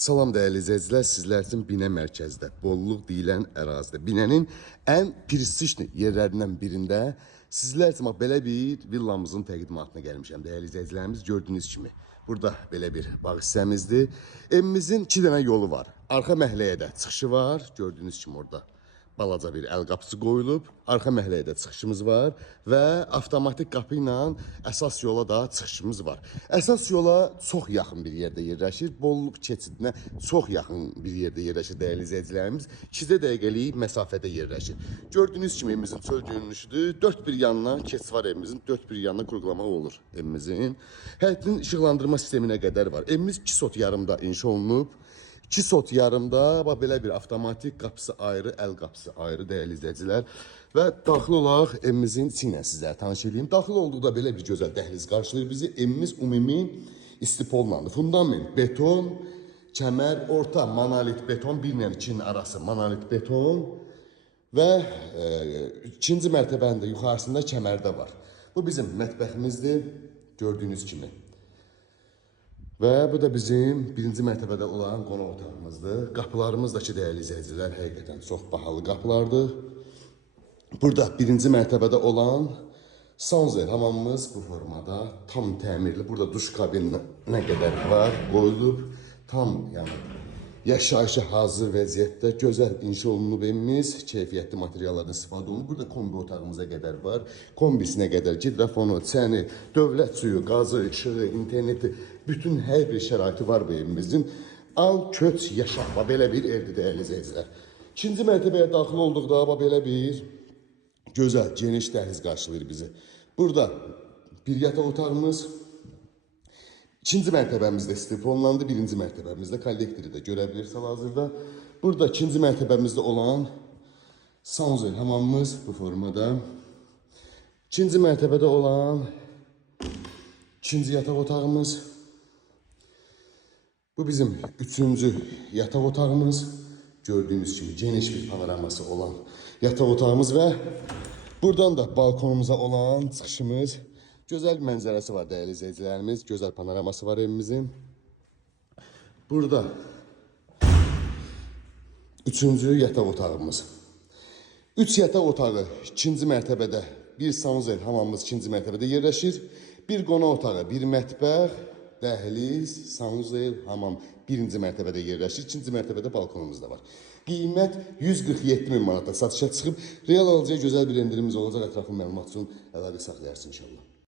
Salam dəyərli izləyicilər, sizlər üçün Binə mərkəzdə, Bollluq deyilən ərazidə, Binənin ən prestijli yerlərindən birində sizlər üçün belə bir villamızın təqdimatına gəlmişəm. Dəyərli izləyicilərimiz, gördüyünüz kimi burada belə bir bağ hissəmizdir. Evimizin 2 dənə yolu var. Arxa məhəlləyə də çıxışı var, gördüyünüz kimi orada balaca bir əl qapısı qoyulub, arxa məhəlləyə də çıxışımız var və avtomatik qapı ilə əsas yola da çıxışımız var. Əsas yola çox yaxın bir yerdə yerləşir, Bollluq keçidinə çox yaxın bir yerdə yerləşir dəyərli izləyicilərimiz. 2 dəqiqəlik məsafədə yerləşir. Gördüyünüz kimi evimizin çöl görünüşüdür. 4 bir yandan keç var evimizin, 4 bir yandan qurğulamaq olur evimizin. Həyətin işıqlandırma sisteminə qədər var. Evimiz 2 sot yarımda inşa olunub. 2 sot yarımda belə bir avtomatik qapısı ayrı, əl qapısı ayrı dəyərli izləyicilər. Və daxil olaraq evimizin içi ilə sizlərə tanış edeyim. Daxil olduqda belə bir gözəl dəhliz qarşılayır bizi. Evimiz ümumi istipollandı. Fundament beton, kəmər, orta monolit beton, 1 ilə 2-nin arası monolit beton və ikinci mərtəbənin də yuxarısında kəmərdə var. Bu bizim mətbəximizdir, gördüyünüz kimi. Və bu da bizim 1-ci mərtəbədə olan qonaq otağımızdır. Qapılarımız da ki, dəyərli izləyicilər, həqiqətən çox bahalı qapılardır. Burada 1-ci mərtəbədə olan Sanzel hamamımız bu formada tam təmirli. Burada duş kabininə qədər var, qoyulub. Tam yaşayışa hazır vəziyyətdə gözəl inşa olunub evimiz, keyfiyyətli materiallardan istifadə olunub. Burada kombi otağımıza qədər var. Kombisinə qədər gidrofonu, çəni, dövlət suyu, qazı, işığı, interneti, bütün hər bir şəraiti var bu evimizin. Al, köç, yaşa, belə bir evdir dəyərli izləyicilər. 2-ci mərtəbəyə daxil olduqda belə bir gözəl, geniş dəhliz qarşılayır bizi. Burada bir yataq otağımız, 2-ci mərtəbəmizdə istifonlandı, 1-ci mərtəbəmizdə kollektori də görə bilirsiniz hazırda. Burada 2-ci mərtəbəmizdə olan Sanzel hamamımız bu formada. 2-ci mərtəbədə olan 2-ci yataq otağımız. Bu bizim 3-cü yataq otağımız. Gördüyünüz kimi geniş bir panoraması olan yataq otağımız və buradan da balkonumuza olan çıxışımız. Gözəl mənzərəsi var dəyərli izləyicilərimiz. Gözəl panoraması var evimizin. Burada 3-cü yataq otağımız. 3 yataq otağı 2-ci mərtəbədə, bir Sanzel hamamımız 2-ci mərtəbədə yerləşir. Bir qonaq otağı, bir mətbəx, dəhliz, Sanzel hamam 1-ci mərtəbədə yerləşir. 2-ci mərtəbədə balkonumuz da var. Qiymət 147.000 manata satışa çıxıb. Real alıcıya gözəl bir endirimimiz olacaq. Ətraflı məlumat üçün əlaqə saxlayarsın inşallah.